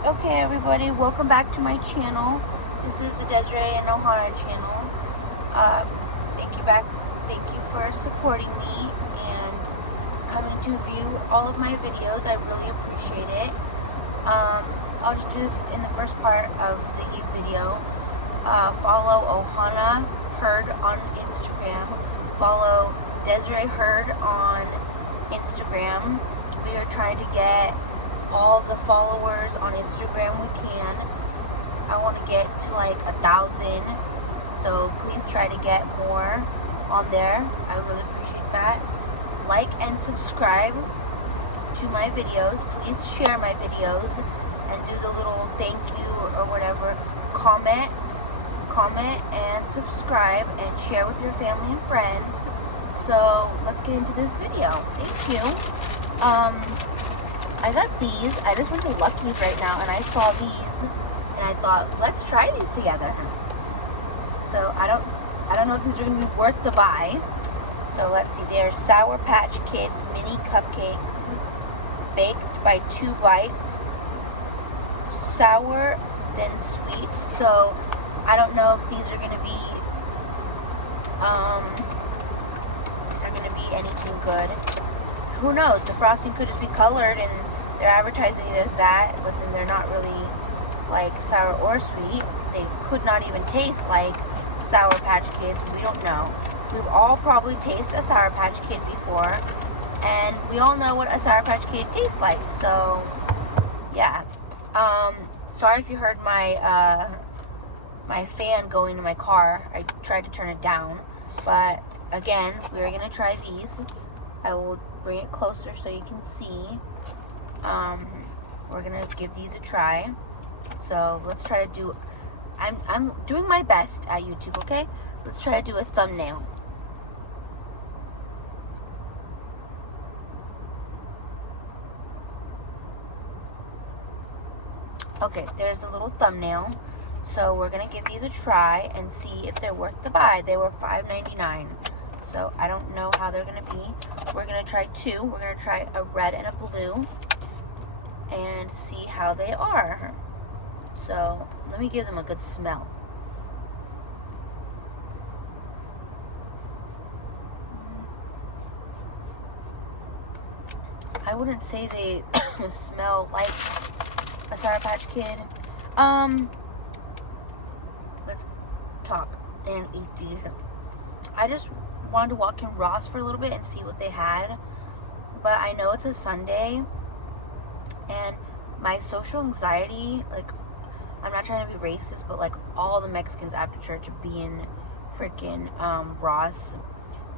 Okay, everybody, welcome back to my channel. This is the Desiree and Ohana channel. Um, thank you for supporting me and coming to view all of my videos. I really appreciate it. I'll just do this in the first part of the video. Follow Ohana Heard on Instagram. Follow Desiree Heard on Instagram. We are trying to get all the followers on Instagram we can. I want to get to like 1,000, so please try to get more on there. I would really appreciate that. Like and subscribe to my videos. Please share my videos and do the little thank you or whatever. Comment and subscribe and share with your family and friends. So let's get into this video. Thank you. I got these. I just went to Lucky's right now and I saw these and I thought, let's try these together. So I don't know if these are gonna be worth the buy. So let's see. They're Sour Patch Kids mini cupcakes, baked by 2 bites, sour then sweet. So I don't know if these are gonna be anything good. Who knows? The frosting could just be colored and they're advertising it as that, but then they're not really like sour or sweet. They could not even taste like Sour Patch Kids. We don't know. We've all probably tasted a Sour Patch Kid before, and we all know what a Sour Patch Kid tastes like. So, yeah. Sorry if you heard my my fan going in my car. I tried to turn it down, but again, we're gonna try these. I will bring it closer so you can see. We're gonna give these a try. So let's try to do, I'm doing my best at YouTube, okay? Let's try to do a thumbnail. Okay, there's the little thumbnail. So we're gonna give these a try and see if they're worth the buy. They were $5.99. So I don't know how they're gonna be. We're gonna try 2. We're gonna try a red and a blue and see how they are. So let me give them a good smell. I wouldn't say they smell like a Sour Patch Kid. Let's talk and eat these. I just wanted to walk in Ross for a little bit and see what they had, but I know it's a Sunday and my social anxiety, like, I'm not trying to be racist, but like all the Mexicans after church be in freaking Ross,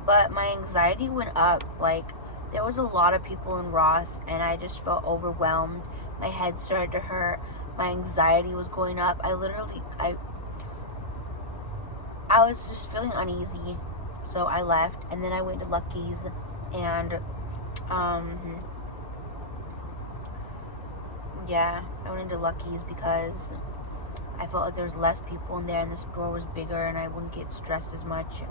but my anxiety went up. Like, there was a lot of people in Ross and I just felt overwhelmed. My head started to hurt. My anxiety was going up. I was just feeling uneasy. So I left and then I went to Lucky's and yeah, I went into Lucky's because I felt like there was less people in there and the store was bigger and I wouldn't get stressed as much.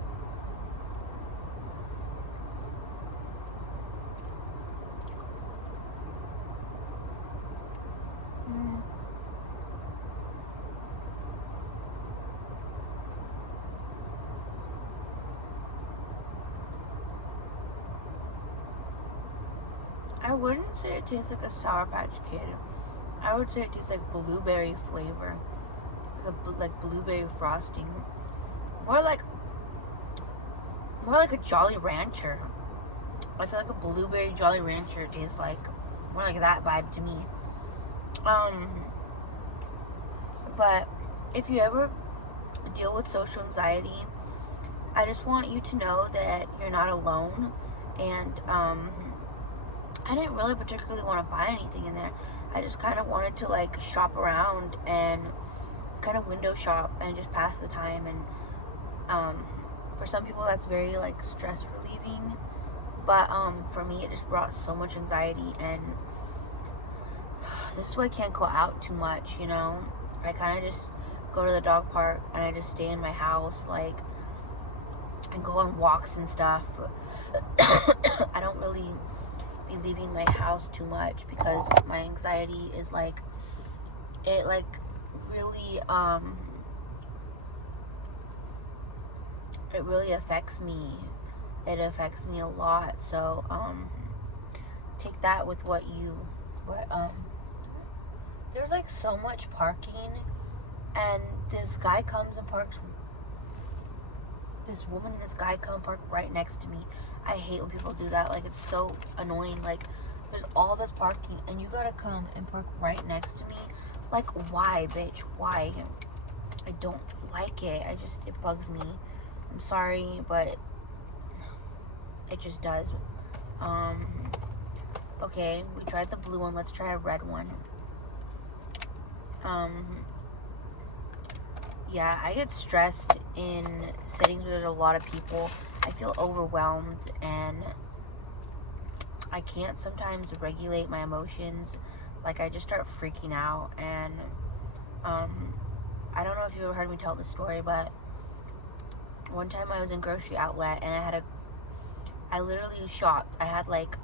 I wouldn't say it tastes like a Sour Patch Kid. I would say it tastes like blueberry flavor, like blueberry frosting, more like a Jolly Rancher. I feel like a blueberry Jolly Rancher tastes like more like that vibe to me. But if you ever deal with social anxiety, I just want you to know that you're not alone. And I didn't really particularly want to buy anything in there. I just kind of wanted to like shop around and kind of window shop and just pass the time. And for some people that's very like stress relieving, but for me it just brought so much anxiety, and this is why I can't go out too much, you know. I kind of just go to the dog park and I just stay in my house, like, and go on walks and stuff. I don't really be leaving my house too much because my anxiety is like it like really it really affects me. It affects me a lot. So take that with what there's like so much parking, and this guy comes and parks, this woman and this guy come and park right next to me. I hate when people do that. Like, it's so annoying. Like, there's all this parking and you gotta come and park right next to me. Like, why, bitch? Why? I don't like it. It bugs me. I'm sorry, but it just does. Okay, we tried the blue one. Let's try a red one. Yeah, I get stressed in settings where there's a lot of people. I feel overwhelmed, and I can't sometimes regulate my emotions. Like, I just start freaking out, and I don't know if you've ever heard me tell this story, but one time I was in grocery outlet, and I literally shopped. I had like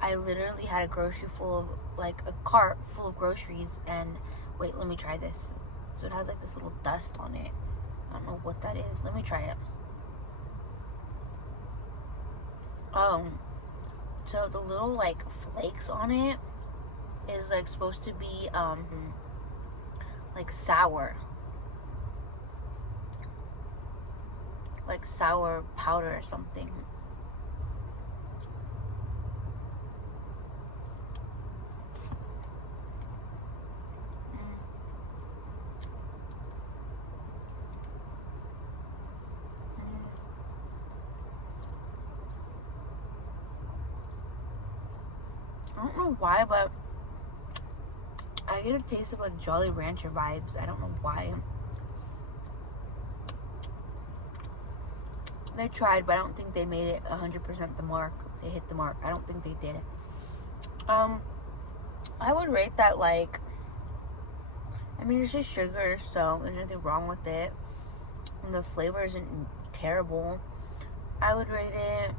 I literally had a grocery full of, like, a cart full of groceries, and wait, let me try this. So it has like this little dust on it. I don't know what that is. Let me try it. So the little like flakes on it is like supposed to be like sour powder or something. I don't know why, but I get a taste of like Jolly Rancher vibes. I don't know why. They tried, but I don't think they made it 100% the mark. They hit the mark. I don't think they did. I would rate that like, I mean, it's just sugar, so there's nothing wrong with it. And the flavor isn't terrible. I would rate it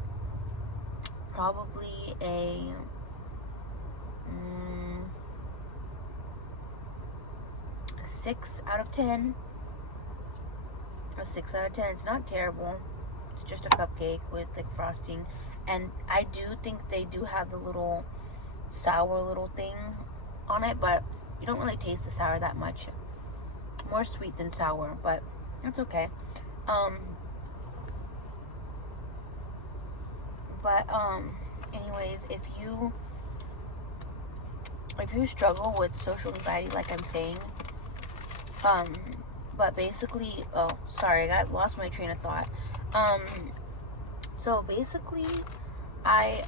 probably a 6 out of 10. A 6 out of 10. It's not terrible. It's just a cupcake with like frosting, and I do think they do have the little sour little thing on it, but you don't really taste the sour that much. More sweet than sour, but it's okay. Anyways, if you struggle with social anxiety, like I'm saying, but basically, oh, sorry, I lost my train of thought. So basically, I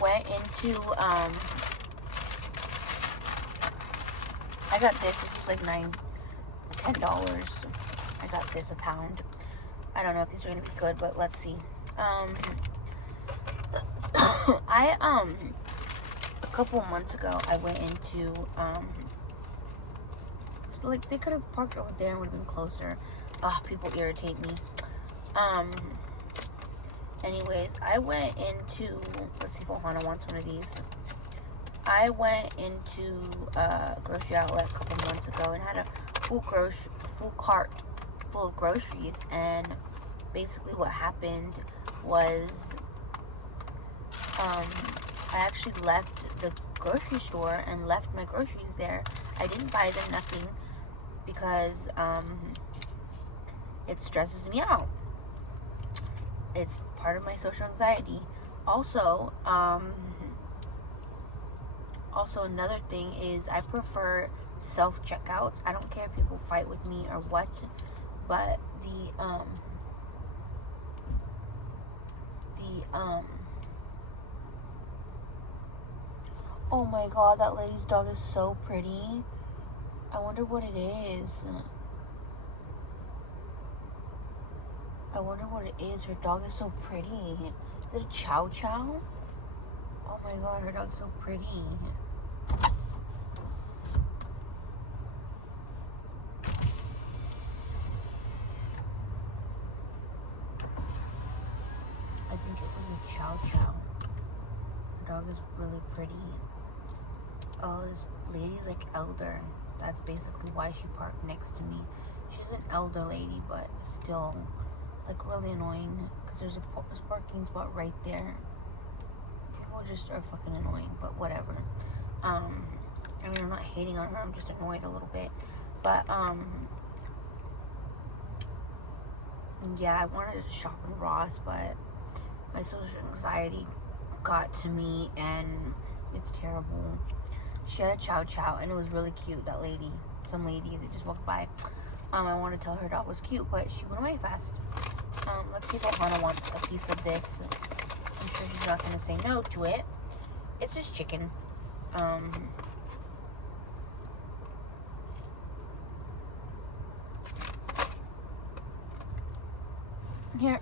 went into, I got this was like $10. I got this a pound. I don't know if these are gonna be good, but let's see. A couple of months ago, I went into, like, they could have parked over there and would have been closer. People irritate me. Anyways, I went into, let's see if Ohana wants one of these. I went into a grocery outlet a couple months ago and had a full cart full of groceries, and basically what happened was I actually left the grocery store and left my groceries there. I didn't buy them nothing because it stresses me out. It's part of my social anxiety. Also another thing is I prefer self-checkouts. I don't care if people fight with me or what, but oh my god, that lady's dog is so pretty. I wonder what it is. Her dog is so pretty. Is it a Chow Chow? Oh my god, her dog's so pretty. I think it was a Chow Chow. Her dog is really pretty. Oh, this lady's like elder. That's basically why she parked next to me. She's an elder lady, but still, like, really annoying because there's a parking spot right there. People just are fucking annoying, but whatever. I mean, I'm not hating on her. I'm just annoyed a little bit. But yeah, I wanted to shop in Ross, but my social anxiety got to me, and it's terrible. She had a chow chow, and it was really cute. That lady, some lady that just walked by. I wanted to tell her dog was cute, but she went away fast. Let's see if Ohana wants a piece of this. I'm sure she's not gonna say no to it. It's just chicken. Here.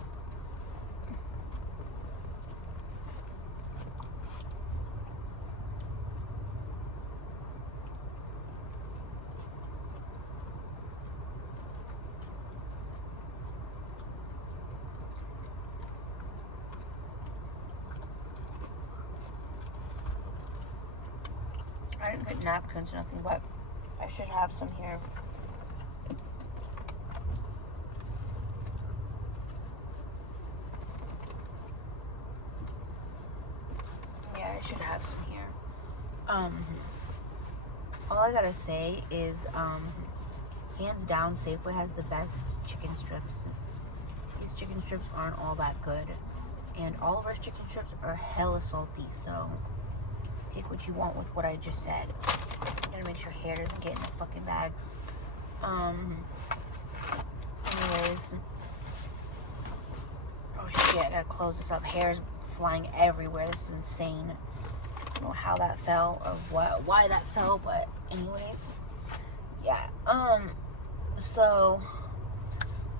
I didn't get napkins or nothing, but I should have some here. Yeah, I should have some here. All I gotta say is, hands down, Safeway has the best chicken strips. These chicken strips aren't all that good. And Oliver's chicken strips are hella salty, so take what you want with what I just said. I'm gonna make sure hair doesn't get in the fucking bag. Anyways. Oh shit, I gotta close this up. Hair's flying everywhere. This is insane. I don't know how that fell or why that fell, but anyways. Yeah. So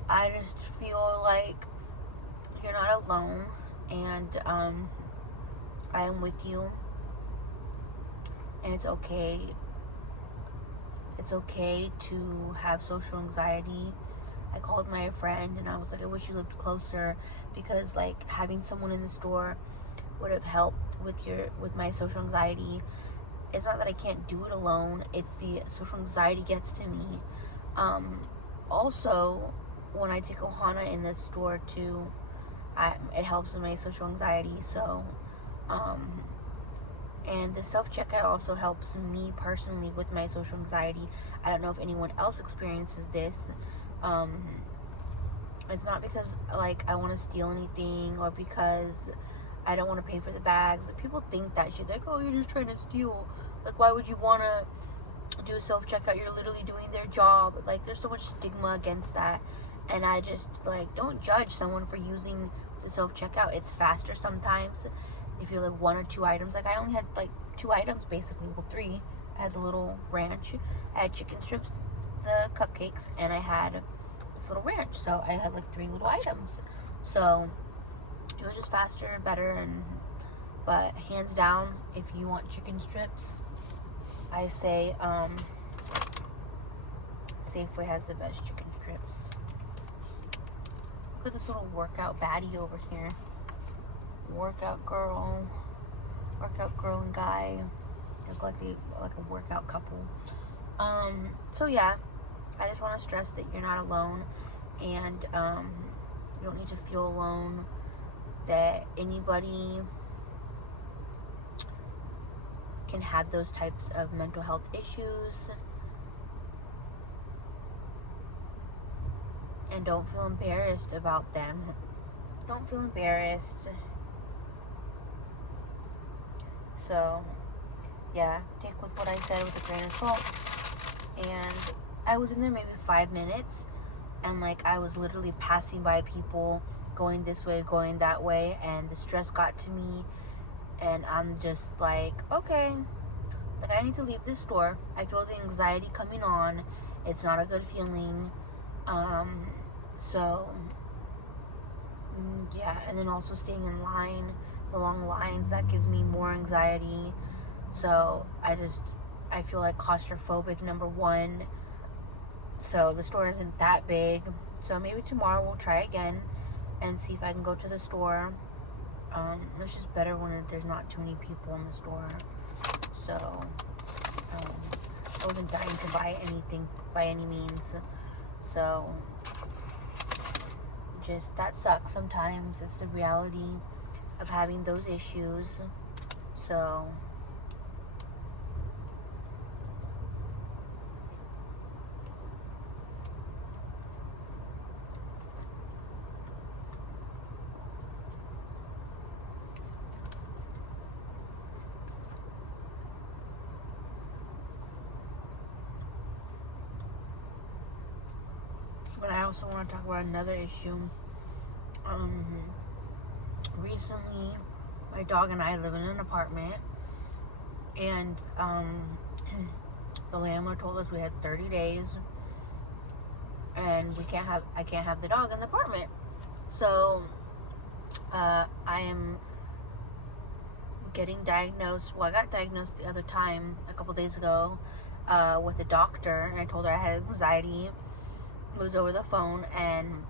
I just feel like you're not alone, and I am with you, and it's okay. It's okay to have social anxiety. I called my friend and I was like, I wish you lived closer, because like having someone in the store would have helped with my social anxiety. It's not that I can't do it alone, it's the social anxiety gets to me. Also, when I take Ohana in the store too, it helps with my social anxiety. So and the self-checkout also helps me personally with my social anxiety. I don't know if anyone else experiences this. It's not because like I want to steal anything or because I don't want to pay for the bags. People think that shit, like, oh, you're just trying to steal. Like, why would you want to do a self-checkout? You're literally doing their job. Like, there's so much stigma against that, and I just, like, don't judge someone for using the self-checkout. It's faster sometimes if you're like 1 or 2 items. Like, I only had like 2 items basically, well, 3. I had the little ranch, I had chicken strips, the cupcakes, and I had this little ranch. So I had like 3 little items. So it was just faster, better, but hands down, if you want chicken strips, I say Safeway has the best chicken strips. Look at this little workout baddie over here. Workout girl and guy. Look like a workout couple. So yeah, I just want to stress that you're not alone, and you don't need to feel alone. That anybody can have those types of mental health issues, and don't feel embarrassed about them. Don't feel embarrassed. So yeah, take with what I said with a grain of salt. And I was in there maybe 5 minutes, and like I was literally passing by people going this way, going that way, and the stress got to me, and I'm just like, okay, like I need to leave this store. I feel the anxiety coming on. It's not a good feeling. So yeah, and then also staying in line, the long lines, that gives me more anxiety. So I feel like claustrophobic, number 1. So the store isn't that big. So maybe tomorrow we'll try again and see if I can go to the store. It's just better when there's not too many people in the store. So, I wasn't dying to buy anything by any means. So, just, that sucks sometimes. It's the reality of having those issues. So, but I also want to talk about another issue. Recently, my dog and I live in an apartment, and the landlord told us we had 30 days, and I can't have the dog in the apartment. So, I am getting diagnosed. Well, I got diagnosed the other time, a couple days ago, with a doctor, and I told her I had anxiety. It was over the phone, and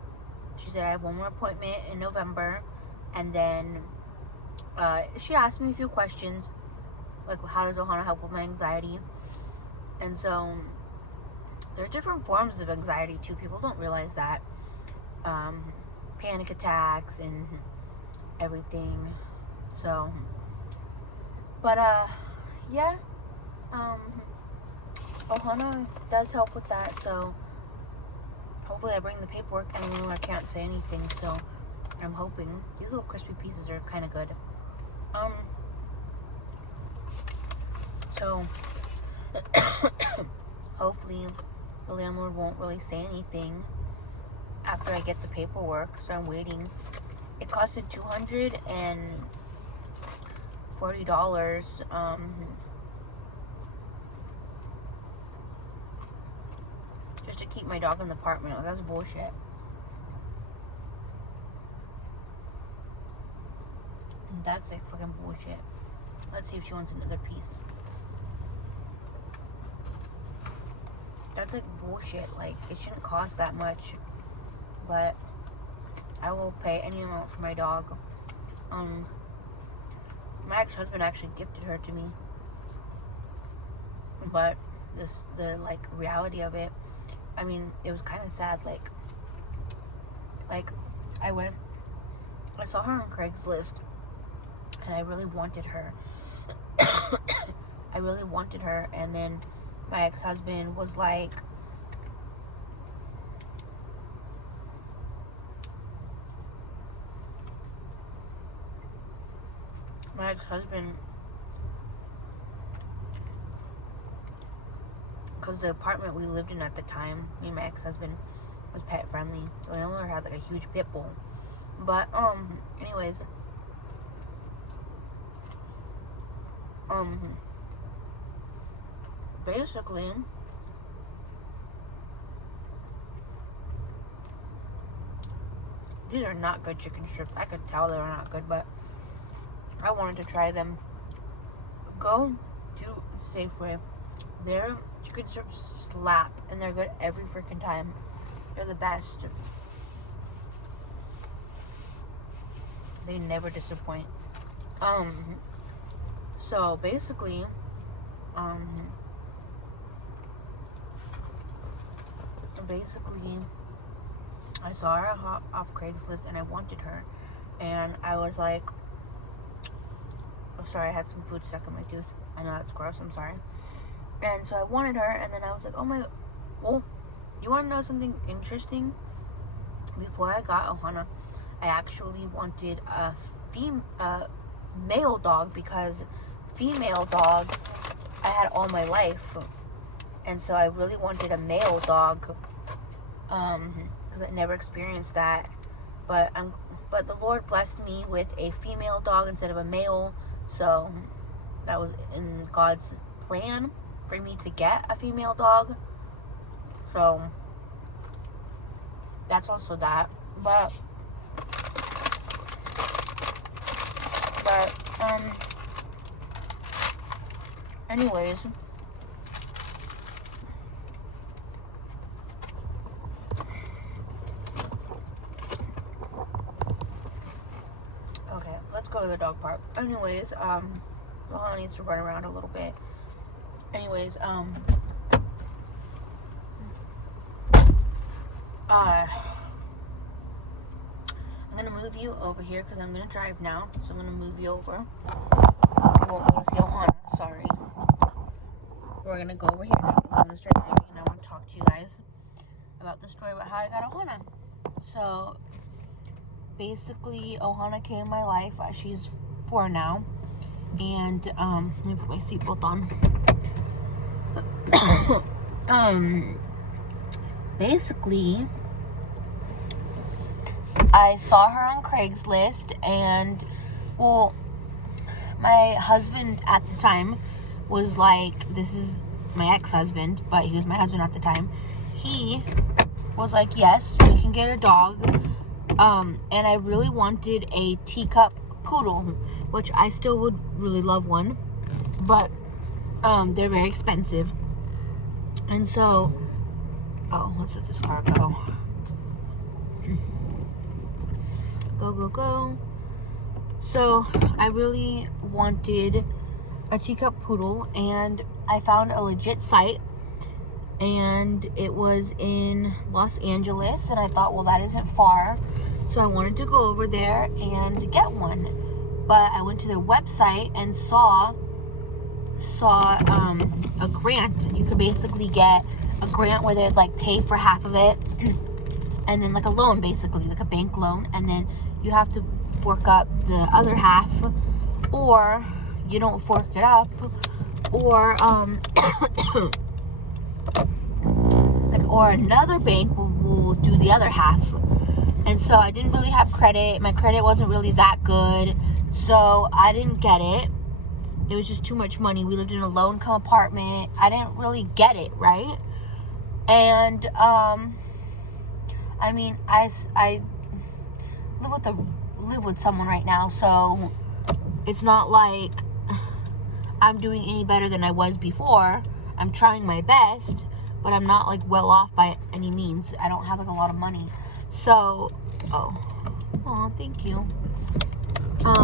she said I have one more appointment in November, and then she asked me a few questions, like how does Ohana help with my anxiety? And so there's different forms of anxiety too. People don't realize that. Panic attacks and everything. So, but yeah, Ohana does help with that. So hopefully I bring the paperwork, and I can't say anything. So I'm hoping. These little crispy pieces are kind of good. So hopefully the landlord won't really say anything after I get the paperwork. So I'm waiting. It costed $240 just to keep my dog in the apartment. Like, that's bullshit. That's like fucking bullshit. Let's see if she wants another piece. That's like bullshit. Like, it shouldn't cost that much. But I will pay any amount for my dog. My ex-husband actually gifted her to me. But the like reality of it, I mean, it was kind of sad. Like I saw her on Craigslist, and I really wanted her. I really wanted her, and then my ex-husband was like, because the apartment we lived in at the time, me and my ex-husband, was pet friendly. The landlord had like a huge pit bull. But anyways, basically, these are not good chicken strips. I could tell they were not good, but I wanted to try them. Go to Safeway. Their chicken strips slap, and they're good every freaking time. They're the best. They never disappoint. So basically, I saw her off Craigslist, and I wanted her, and I was like, oh, sorry, I had some food stuck in my tooth. I know that's gross, I'm sorry. And so I wanted her, and then I was like, oh my, well, you want to know something interesting? Before I got Ohana, I actually wanted a male dog, because female dogs I had all my life, and so I really wanted a male dog, because I never experienced that. But the Lord blessed me with a female dog instead of a male, so that was in God's plan for me to get a female dog. So that's also that. But anyways, okay, let's go anyways, Ohana needs to run around a little bit. Anyways, I'm gonna move you over here because I'm gonna drive now. So I'm gonna move you over. You won't be able to see Ohana, sorry. We're gonna go over here now because I'm gonna start driving and I want to talk to you guys about the story about how I got Ohana. So basically, Ohana came in my life. She's 4 now, and let me put my seatbelt on. Basically, I saw her on Craigslist, and well, my husband at the time was like, this is my ex-husband, but he was my husband at the time. He was like, yes, we can get a dog. And I really wanted a teacup poodle, which I still would really love one, but they're very expensive. And so, oh, let's let this car go. Go. So I really wanted a teacup poodle, and I found a legit site, and it was in Los Angeles, and I thought, well, that isn't far, so I wanted to go over there and get one. But I went to their website and saw a grant. You could basically get a grant where they'd like pay for half of it, and then like a loan, basically like a bank loan, and then you have to fork up the other half, or you don't fork it up, or or another bank will do the other half. And so I didn't really have credit. My credit wasn't really that good, so I didn't get it. It was just too much money. We lived in a low-income apartment. I didn't really get it, right? And I mean, I live with someone right now, so it's not like I'm doing any better than I was before. I'm trying my best, but I'm not like well off by any means. I don't have like a lot of money. So, oh, thank you. I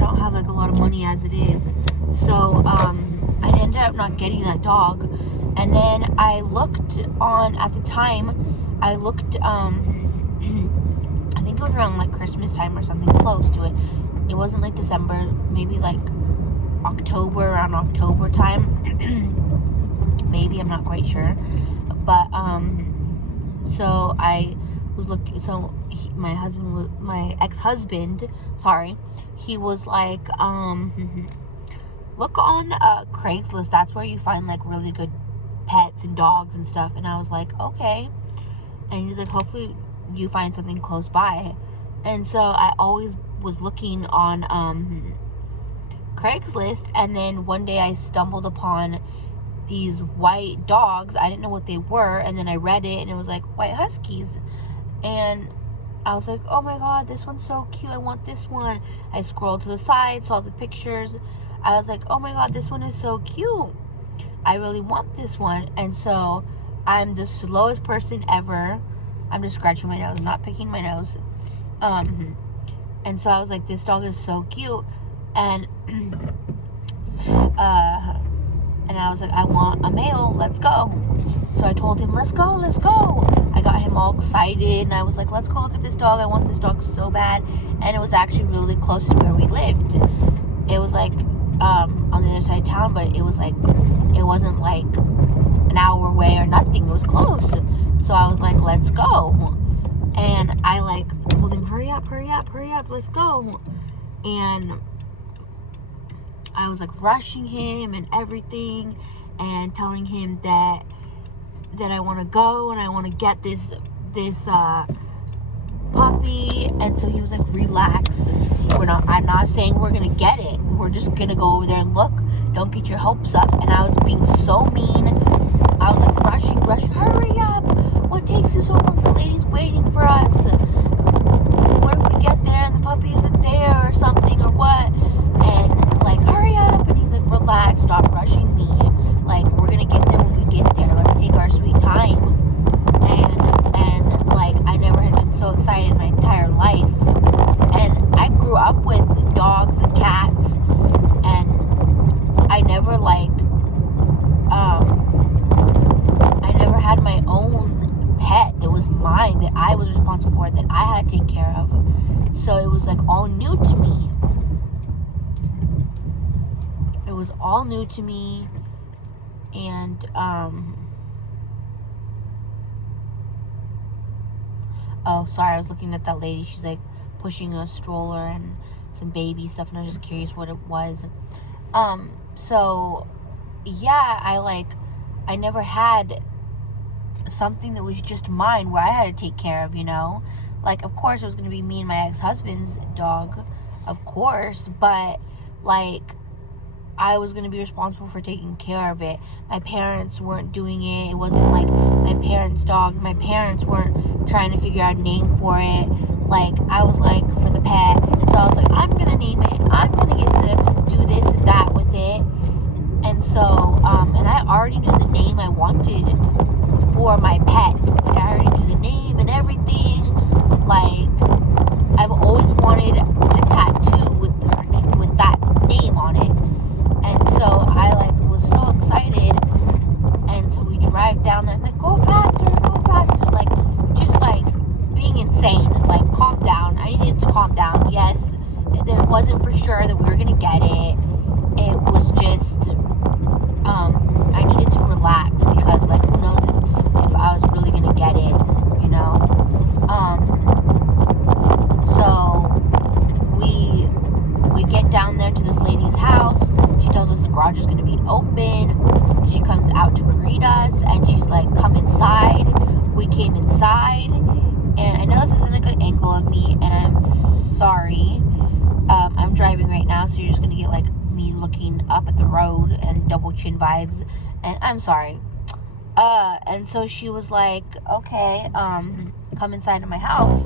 don't have like a lot of money as it is. So, I ended up not getting that dog. And then I looked at the time, I looked, I think it was around like Christmas time or something close to it. It wasn't like December, maybe like around October time. Maybe, I'm not quite sure. But, so I was looking, so my ex-husband, sorry, he was like, look on Craigslist, that's where you find like really good pets and dogs and stuff. And I was like, okay. And he's like, hopefully you find something close by. And so I always was looking on Craigslist, and then one day I stumbled upon these white dogs. I didn't know what they were, and then I read it, and it was like white huskies, and I was like, oh my god, this one's so cute, I want this one. I scrolled to the side, saw the pictures, I was like, oh my god, this one is so cute, I really want this one. And so I'm the slowest person ever. I'm just scratching my nose, I'm not picking my nose. And so I was like, this dog is so cute, and I was like, I want a male, let's go. So I told him, let's go. I got him all excited, and I was like, let's go look at this dog, I want this dog so bad. And it was actually really close to where we lived. It was like on the other side of town, but it was like, it wasn't like an hour away or nothing, it was close. So I was like, let's go. And I like told him, hurry up, let's go. And I was like rushing him and everything, and telling him that I want to go and I want to get this puppy. And so he was like, relax, I'm not saying we're gonna get it, we're just gonna go over there and look, don't get your hopes up. And I was being so mean. I was like rushing, hurry up, what takes you so long, the lady's waiting for us, what if we get there and the puppy isn't there or something, or what? And like, hurry up. And he's like, relax, stop rushing me, like, we're gonna get there when we get there, let's take our sweet time. And like, I never had been so excited in my entire life. And I grew up with dogs and was all new to me. And oh, sorry, I was looking at that lady. She's like pushing a stroller and some baby stuff, and I was just curious what it was. So yeah, I never had something that was just mine where I had to take care of, you know. Like, of course it was going to be me and my ex-husband's dog, of course, but like I was going to be responsible for taking care of it. My parents weren't doing it. It wasn't like my parents' dog. My parents weren't trying to figure out a name for it. Like, I was like, for the pet. So I was like, I'm going to name it. I'm going to get to do this and that with it. And so, and I already knew the name I wanted for my pet. Like, I already knew the name and everything. Like, I've always wanted a tattoo with that name on it. And so I was so excited, and so we drive down there. I'm like, go faster, like just like being insane. Like, calm down. I needed to calm down. Yes, it wasn't for sure that we were gonna get it. It was just I needed to relax, because like, who knows if I was really gonna get it, you know. So we get down there to this lady's house. She tells us the garage is going to be open. She comes out to greet us, and she's like, come inside. We came inside, and I know this isn't a good angle of me, and I'm sorry. I'm driving right now, so you're just going to get like me looking up at the road and double chin vibes, and I'm sorry. And so she was like, okay, come inside of my house.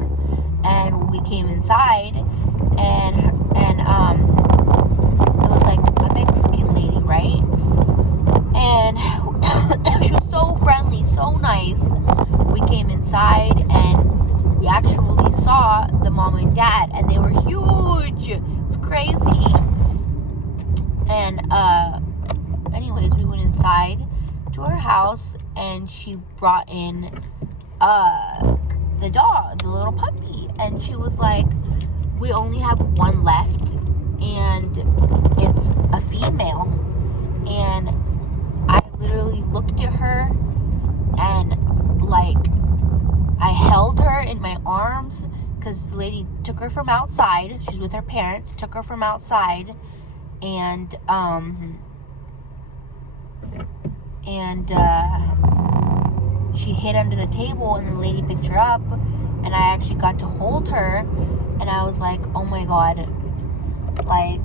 And we came inside, and it was like a Mexican lady, right? And she was so friendly, so nice. We came inside, and we actually saw the mom and dad, and they were huge. It was crazy. And anyways, we went inside to her house, and she brought in the dog, the little puppy, and she was like, we only have one left, and it's a female. And I literally looked at her, and like, I held her in my arms, because the lady took her from outside. She's with her parents, took her from outside, and she hid under the table, and the lady picked her up, and I actually got to hold her, and I was like, oh my god, like,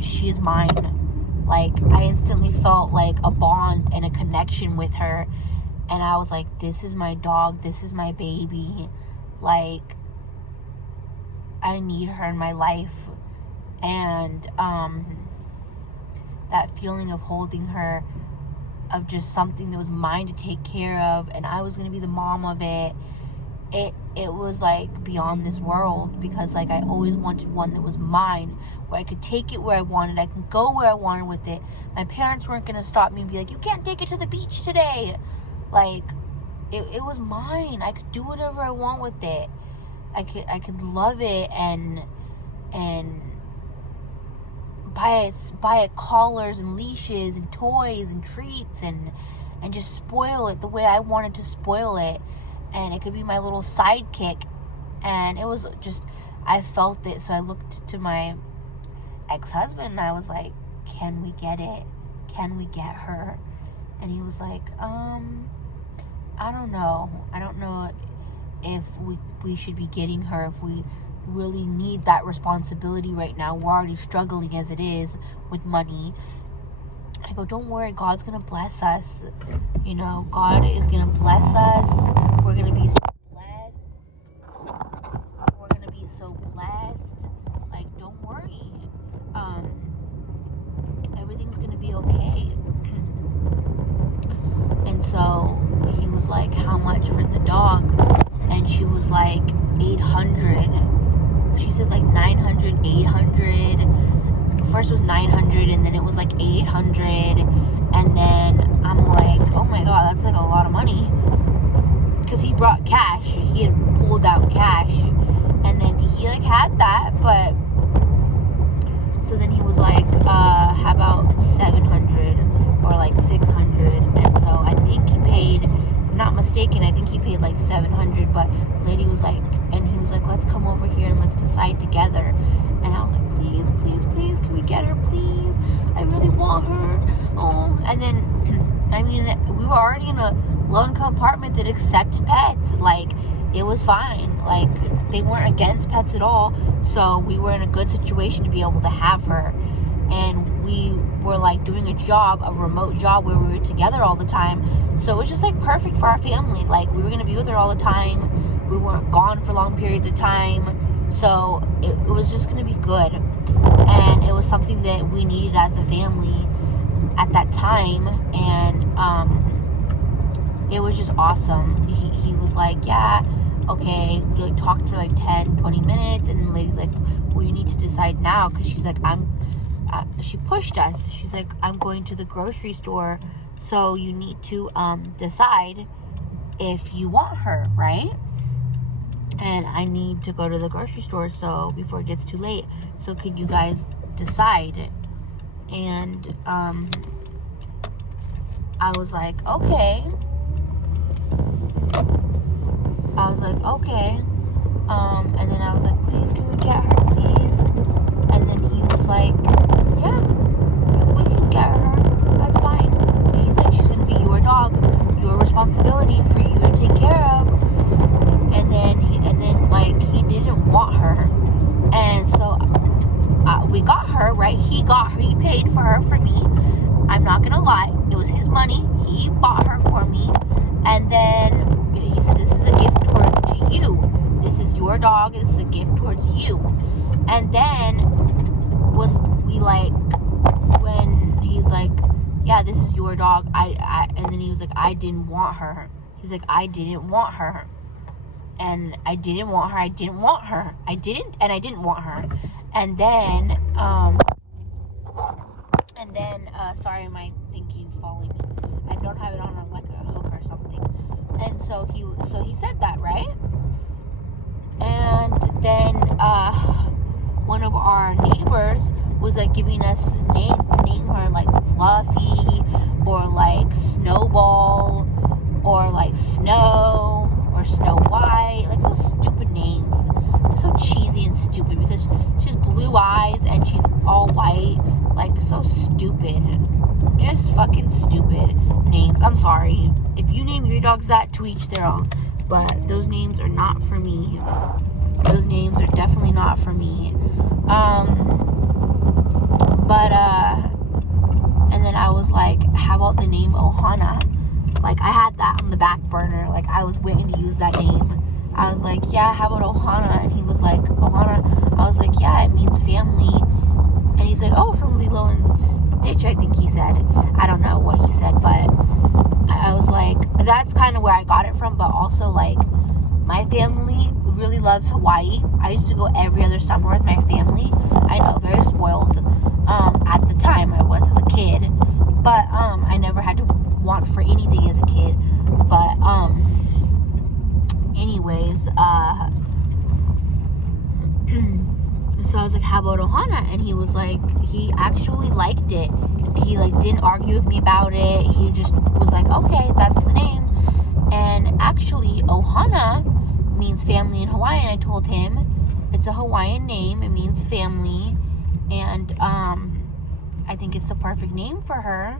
she is mine. Like, I instantly felt like a bond and a connection with her, and I was like, this is my dog, this is my baby, like, I need her in my life. And that feeling of holding her, of just something that was mine to take care of, and I was gonna be the mom of it, it was like beyond this world, because like, I always wanted one that was mine, where I could take it where I wanted, I can go where I wanted with it. My parents weren't gonna stop me and be like, you can't take it to the beach today. Like, it was mine. I could do whatever I want with it. I could love it, and buy it collars and leashes and toys and treats, and just spoil it the way I wanted to spoil it. And it could be my little sidekick. And it was just, I felt it. So I looked to my ex-husband, and I was like, can we get it? Can we get her? And he was like, I don't know if we should be getting her, if we really need that responsibility right now. We're already struggling as it is with money. I go, don't worry, God's gonna bless us. You know, God is gonna bless us. We're gonna be so blessed. We're gonna be so blessed. Like, don't worry. Everything's gonna be okay. And so he was like, how much for the dog? And she was like, 800. She said like 900, 800. First it was 900, and then it was like 800. And then I'm like, oh my god, that's like a lot of money. Because he brought cash. He had pulled out cash. And then he like had that, but so then he was like, how about he paid like $700, but the lady was like, and he was like, let's come over here and let's decide together. And I was like, please, please, please, can we get her, please? I really want her. Oh, and then, I mean, we were already in a low-income apartment that accepted pets. Like, it was fine. Like, they weren't against pets at all, so we were in a good situation to be able to have her. And we were like doing a remote job where we were together all the time, so it was just like perfect for our family. Like, we were going to be with her all the time, we weren't gone for long periods of time, so it was just going to be good. And it was something that we needed as a family at that time. And it was just awesome. He was like, yeah, okay. We like talked for like 10-20 minutes, and the lady's like, well, you need to decide now, because she's like, she pushed us. She's like, I'm going to the grocery store, so you need to decide if you want her, right? And I need to go to the grocery store so before it gets too late. So could you guys decide? And I was like, okay. And then I was like, please, can we get her, please? And then he was like, yeah, we can get her. That's fine. He's like, she's gonna be your dog, your responsibility for you to take care of. And then he didn't want her, and so we got her, right? He got her. He paid for her for me. I'm not gonna lie, it was his money. He bought her for me, and then he said, "This is a gift to you. This is your dog. This is a gift towards you." And then when he's like, "Yeah, this is your dog," and then he was like, "I didn't want her." He's like, "I didn't want her." And I didn't want her. I didn't want her. I didn't want her. And then, sorry, my thing keeps falling. I don't have it on a hook or something. And so he said that, right? And then, one of our neighbors was like giving us names to name her, like Fluffy, or like Snowball, or like Snow, or Snow White, like those stupid names, like so cheesy and stupid, because she has blue eyes and she's all white, like so stupid, just fucking stupid names. I'm sorry, if you name your dogs that, to each their own, but those names are not for me. Those names are definitely not for me. And then I was like, how about the name Ohana? Like, I had that on the back burner. Like, I was waiting to use that name. I was like, yeah, how about Ohana? And he was like, Ohana? I was like, yeah, it means family. And he's like, oh, from Lilo and Stitch, I think he said. I don't know what he said, but I was like, that's kind of where I got it from. But also, like, my family really loves Hawaii. I used to go every other summer with my family. I know, very spoiled. At the time, I was as a kid. But I never had to want for anything as a kid. But anyways, so I was like, how about Ohana? And he was like, he actually liked it. He like didn't argue with me about it. He just was like, okay, that's the name. And actually, Ohana means family in Hawaiian. I told him it's a Hawaiian name. It means family. And I think it's the perfect name for her.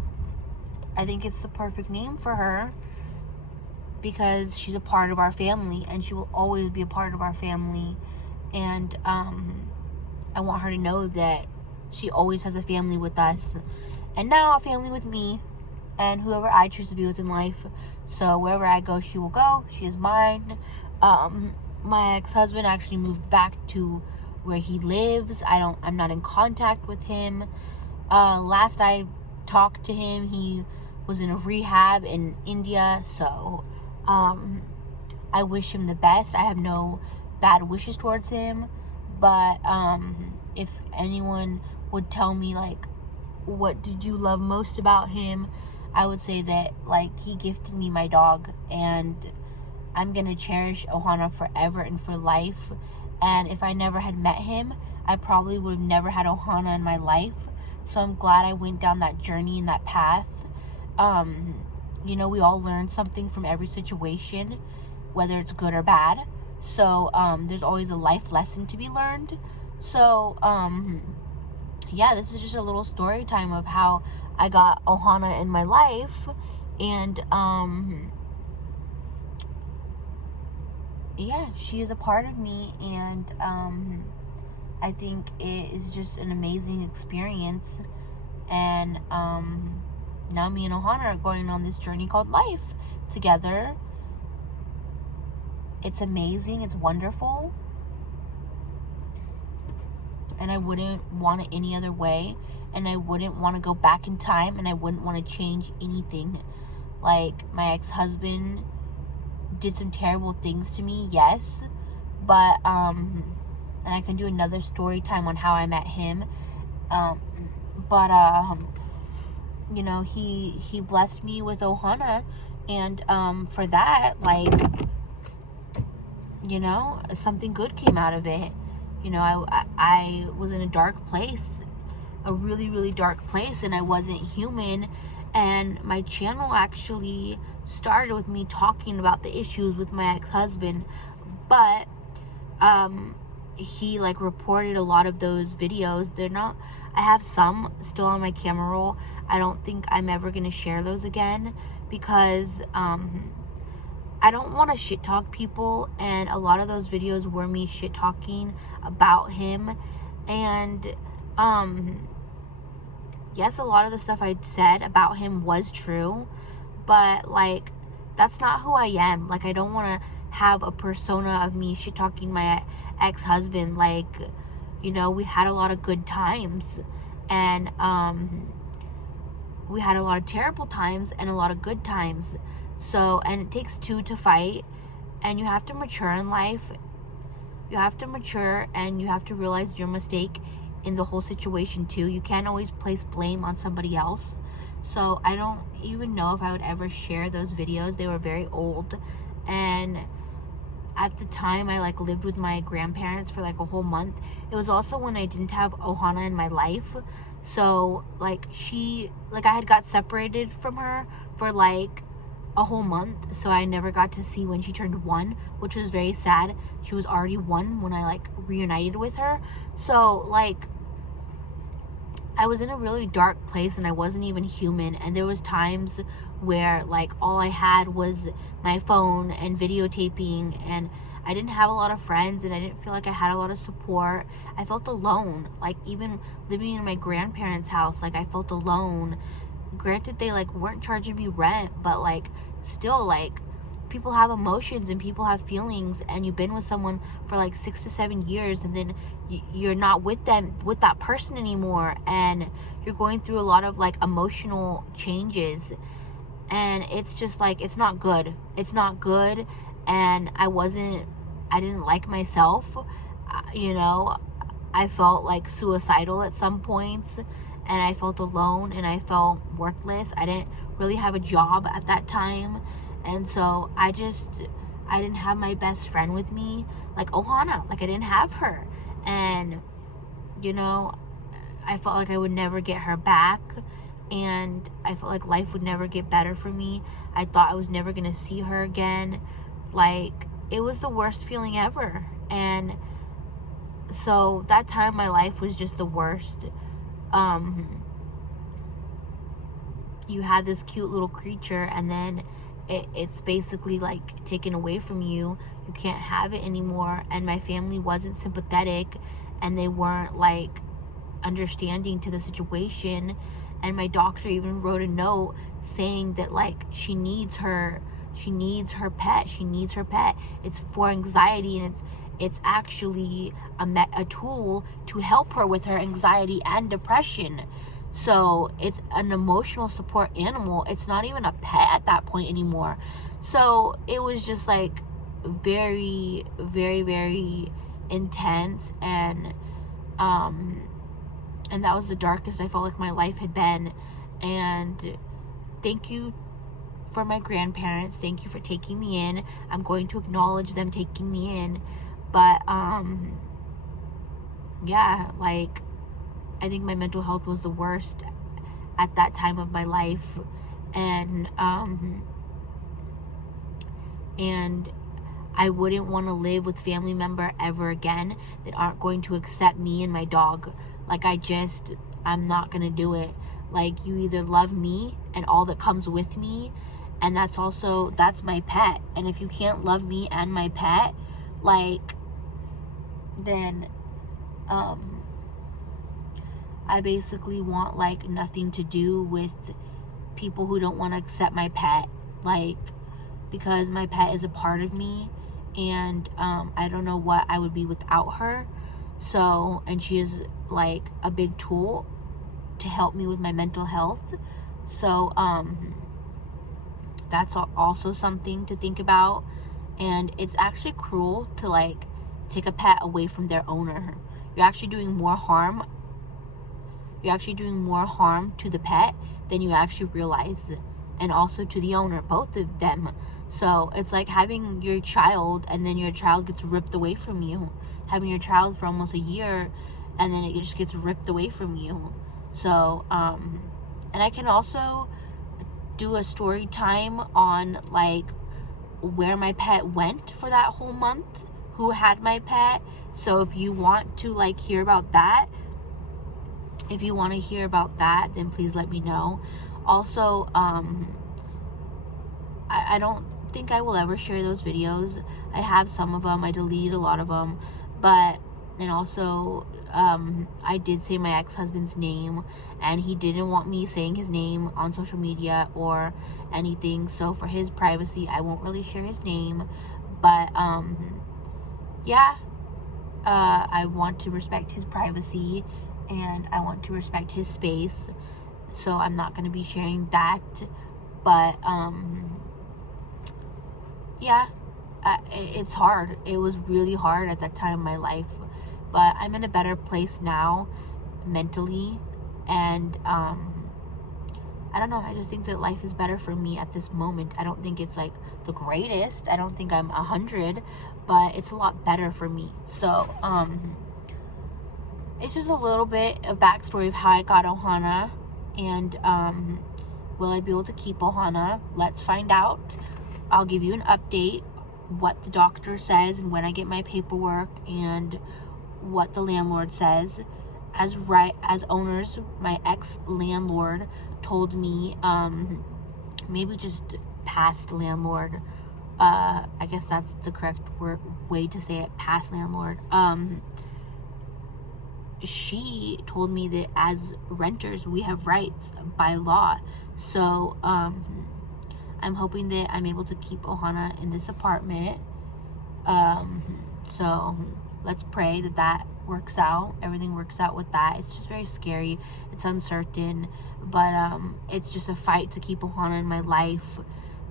Because she's a part of our family, and she will always be a part of our family. And I want her to know that she always has a family with us, and now a family with me, and whoever I choose to be with in life. So wherever I go, she will go. She is mine. My ex-husband actually moved back to where he lives. I'm not in contact with him. Last I talked to him, he was in a rehab in India. So I wish him the best. I have no bad wishes towards him, but if anyone would tell me, like, what did you love most about him, I would say that, like, he gifted me my dog, and I'm gonna cherish Ohana forever and for life. And if I never had met him, I probably would have never had Ohana in my life. So I'm glad I went down that journey and that path. You know, we all learn something from every situation, whether it's good or bad. So there's always a life lesson to be learned. So yeah, this is just a little story time of how I got Ohana in my life. And yeah, she is a part of me, and I think it is just an amazing experience. And now me and Ohana are going on this journey called life together. It's amazing, it's wonderful, and I wouldn't want it any other way, and I wouldn't want to go back in time, and I wouldn't want to change anything. Like, my ex-husband did some terrible things to me, yes, but and I can do another story time on how I met him, but you know, he blessed me with Ohana, and for that, like, you know, something good came out of it. You know, I was in a dark place, a really, really dark place, and I wasn't human. And my channel actually started with me talking about the issues with my ex-husband, but he like reported a lot of those videos. They're not, I have some still on my camera roll. I don't think I'm ever gonna share those again, because I don't want to shit talk people, and a lot of those videos were me shit talking about him. And yes, a lot of the stuff I said about him was true, but like, that's not who I am. Like, I don't want to have a persona of me shit talking my ex-husband. Like, you know, we had a lot of good times, and we had a lot of terrible times and a lot of good times. So, and it takes two to fight, and you have to mature in life. You have to mature, and you have to realize your mistake in the whole situation too. You can't always place blame on somebody else. So I don't even know if I would ever share those videos. They were very old, and at the time I like lived with my grandparents for like a whole month. It was also when I didn't have Ohana in my life. So like, I had got separated from her for like a whole month, so I never got to see when she turned 1, which was very sad. She was already 1 when I like reunited with her. So like, I was in a really dark place, and I wasn't even human. And there was times where like all I had was my phone and videotaping, and I didn't have a lot of friends, and I didn't feel like I had a lot of support. I felt alone. Like, even living in my grandparents' house, like, I felt alone. Granted, they like weren't charging me rent, but like, still, like, people have emotions and people have feelings, and you've been with someone for like 6 to 7 years, and then you're not with that person anymore, and you're going through a lot of like emotional changes, and it's just like, it's not good. It's not good. And I didn't like myself. You know, I felt like suicidal at some points, and I felt alone, and I felt worthless. I didn't really have a job at that time, and so I didn't have my best friend with me, like Ohana. Like, I didn't have her, and you know, I felt like I would never get her back, and I felt like life would never get better for me. I thought I was never gonna see her again. Like, it was the worst feeling ever. And so that time of my life was just the worst. You have this cute little creature, and then it's basically like taken away from you. You can't have it anymore. And my family wasn't sympathetic, and they weren't like understanding to the situation. And my doctor even wrote a note saying that like, she needs her pet. It's for anxiety, and it's actually a tool to help her with her anxiety and depression. So it's an emotional support animal. It's not even a pet at that point anymore. So it was just like very, very, very intense, and that was the darkest I felt like my life had been. And thank you for my grandparents. Thank you for taking me in. I'm going to acknowledge them taking me in. But yeah, like, I think my mental health was the worst at that time of my life. And I wouldn't want to live with family member ever again that aren't going to accept me and my dog. Like, I'm not going to do it. Like, you either love me and all that comes with me, and that's my pet. And if you can't love me and my pet, like, then, I basically want, like, nothing to do with people who don't want to accept my pet. Like, because my pet is a part of me, and I don't know what I would be without her. So, and she is like a big tool to help me with my mental health. So that's also something to think about. And it's actually cruel to, like, take a pet away from their owner. You're actually doing more harm to the pet than you actually realize, and also to the owner, both of them. So it's like having your child and then your child gets ripped away from you. Having your child for almost a year and then it just gets ripped away from you. So and I can also do a story time on, like, where my pet went for that whole month, who had my pet. So if you want to, like, hear about that, then please let me know. Also, I don't think I will ever share those videos. I have some of them. I delete a lot of them. And also, I did say my ex-husband's name, and he didn't want me saying his name on social media or anything. So for his privacy, I won't really share his name. But, yeah, I want to respect his privacy, and I want to respect his space. So I'm not going to be sharing that. But, yeah, it's hard. It was really hard at that time in my life, but I'm in a better place now mentally, and I don't know, I just think that life is better for me at this moment. I don't think it's, like, the greatest. I don't think I'm 100, but it's a lot better for me. So it's just a little bit of backstory of how I got Ohana, and will I be able to keep Ohana? Let's find out. I'll give you an update, what the doctor says and when I get my paperwork, and what the landlord says. As owners, my ex-landlord told me, maybe just past landlord, I guess that's the correct way to say it, past landlord. She told me that as renters, we have rights by law. So, I'm hoping that I'm able to keep Ohana in this apartment. So let's pray that works out. Everything works out with that. It's just very scary. It's uncertain, but it's just a fight to keep Ohana in my life,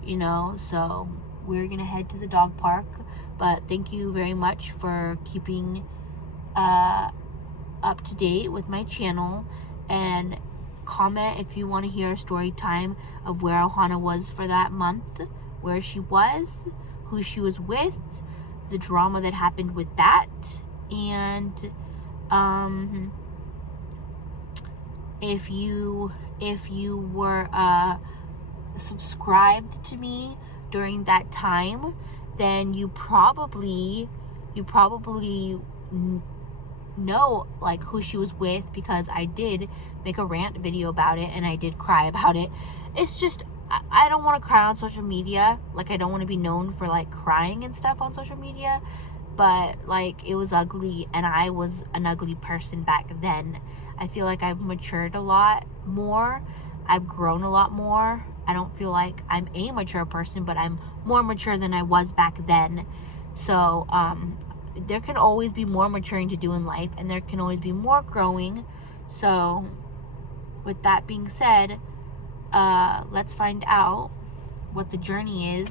you know. So we're gonna head to the dog park. But thank you very much for keeping up to date with my channel, and comment if you want to hear a story time of where Ohana was for that month, where she was, who she was with, the drama that happened with that, and if you were subscribed to me during that time, then you probably know, like, who she was with, because I did make a rant video about it and I did cry about it. It's just, I don't want to cry on social media. Like, I don't want to be known for, like, crying and stuff on social media, but, like, it was ugly, and I was an ugly person back then. I feel like I've matured a lot more. I've grown a lot more. I don't feel like I'm a mature person, but I'm more mature than I was back then. So there can always be more maturing to do in life, and there can always be more growing. So with that being said, let's find out what the journey is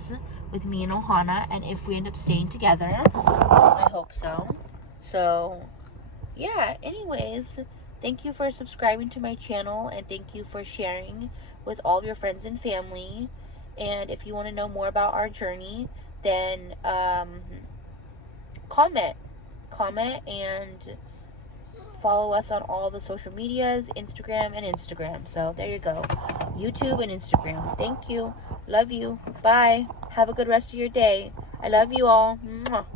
with me and Ohana, and if we end up staying together. I hope so. So yeah, anyways, thank you for subscribing to my channel, and thank you for sharing with all of your friends and family. And if you want to know more about our journey, then comment and follow us on all the social medias, Instagram. So there you go, YouTube and Instagram. Thank you, love you, bye, have a good rest of your day. I love you all. Mwah.